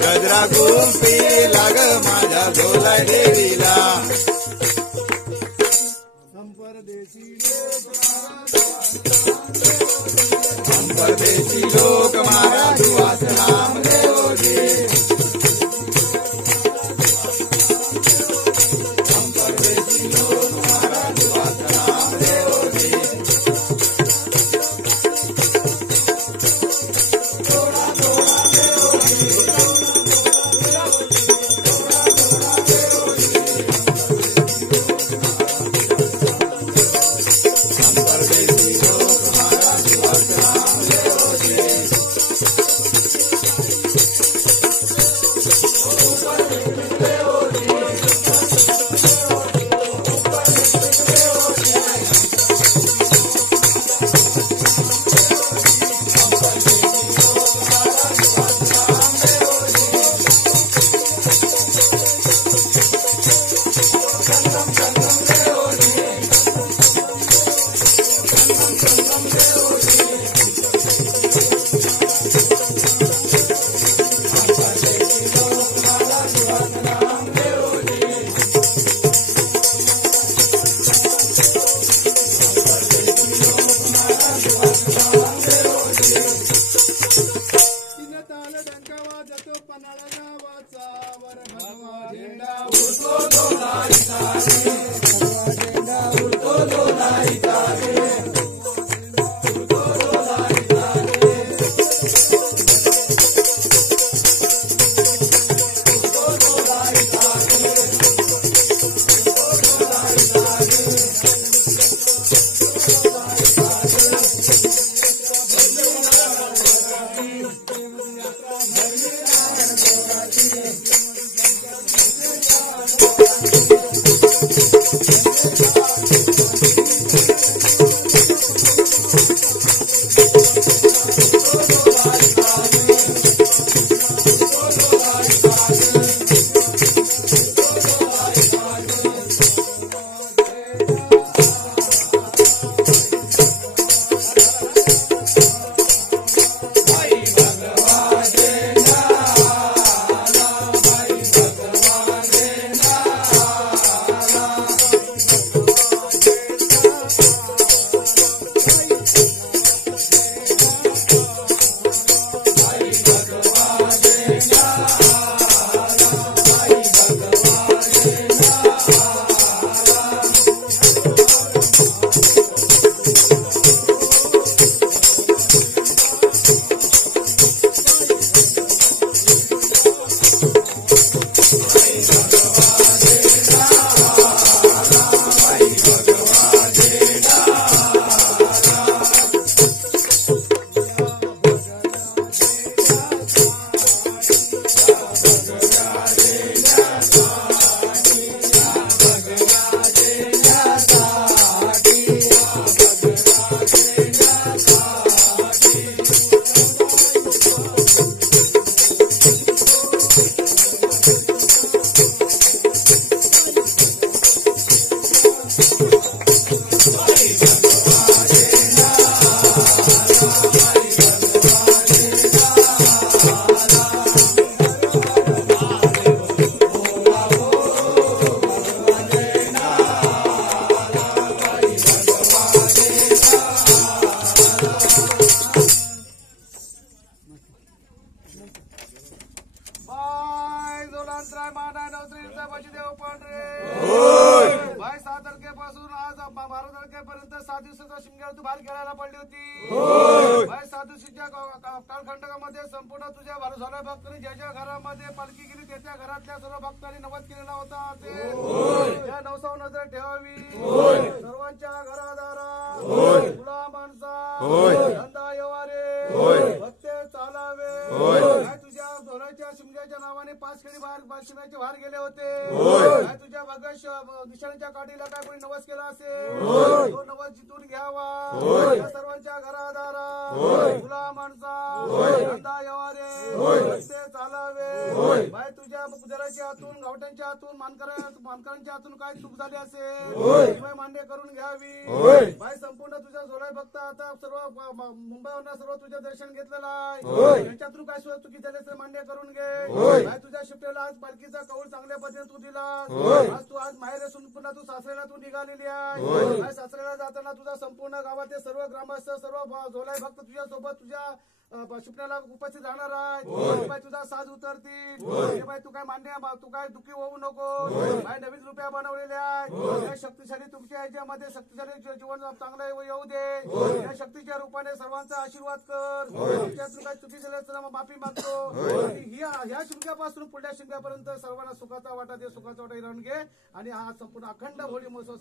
गजरा गोंपी लाग माझ्या झोला देवीला परदेशी लोक मारा दुआस नाम देवोजी परदेशी लोक मारा दुआस नाम देवोजी थोड़ा थोड़ा देवोजी परदेशी लोक मारा दुआस नाम देवोजी देव पांढरे भाई 7 तारखेपासून आज 12 तारखेपर्यंत 7 दिवसाचा शिमग्या तू बाहेर खेळायला पडली होती भाई 7 दिवसाच्या कालखंडामध्ये संपूर्ण तुझ्या झाल्या भक्तांनी ज्या ज्या घरामध्ये पालखी गेली त्या घरातल्या सर्व भक्तांनी नवस केलेला होता त्या नवसावर नजर ठेवावी सर्वांच्या घरादारा मुला माणसा धंदा व्यवहारे भत्ते चालावे काय तुझ्या धोराच्या शिमग्याच्या नावाने 5 खेळी बाहेर शिमग्याचे बाहेर गेले होते काय तुझ्या भगत निशाणीच्या काठीला काय कोणी नवस केला असेल तो नवस जितून घ्यावा या सर्वांच्या घरादारा मुला माणसा धंदा व्यवहारे भत्ते चालावे भाई तुझ्या पुजाऱ्याच्या हातून गावठ्यांच्या हातून मानकरांच्या हातून काय चूक झाली असेल मान्य करून घ्यावी भाई संपूर्ण तुझ्या जोडाय भक्त आता सर्व मुंबईवरून सर्व तुझं दर्शन घेतलेलं आहे त्यांच्यातून काय सुद्धा चुकी झाली असेल मान्य करून घे भाई तुझ्या शिफ्टेला आज पालखीचा कौल चांगल्या पद्धतीने तू दिला आज तू आज माहेर असून पुन्हा तू सासऱ्याला तू निघालेली आहे भाई सासऱ्याला जाताना तुझा संपूर्ण गावातले सर्व ग्रामस्थ सर्व जोलाई भक्त तुझ्या सोबत तुझ्या शिपण्याला उपस्थित राहणार आहे तुझा साज उतरतील भाई तू काय मान्य तू काय दुःखी होऊ नको भाई नवीन रुपया बनवलेल्या आहेत शक्तिशाली तुमच्या ह्याच्यामध्ये शक्तिशाली जीवन चांगलं येऊ दे या शक्तीच्या रूपाने सर्वांचा आशीर्वाद कर तुमच्यातून काय चुकी झाली असताना माफी मागतो ह्या शिमग्यापासून पुढल्या शिमग्यापर्यंत सर्वांना सुखाचा वाटा दे सुखाचा वाटा राहून घे आणि हा संपूर्ण अखंड होळी महोत्सव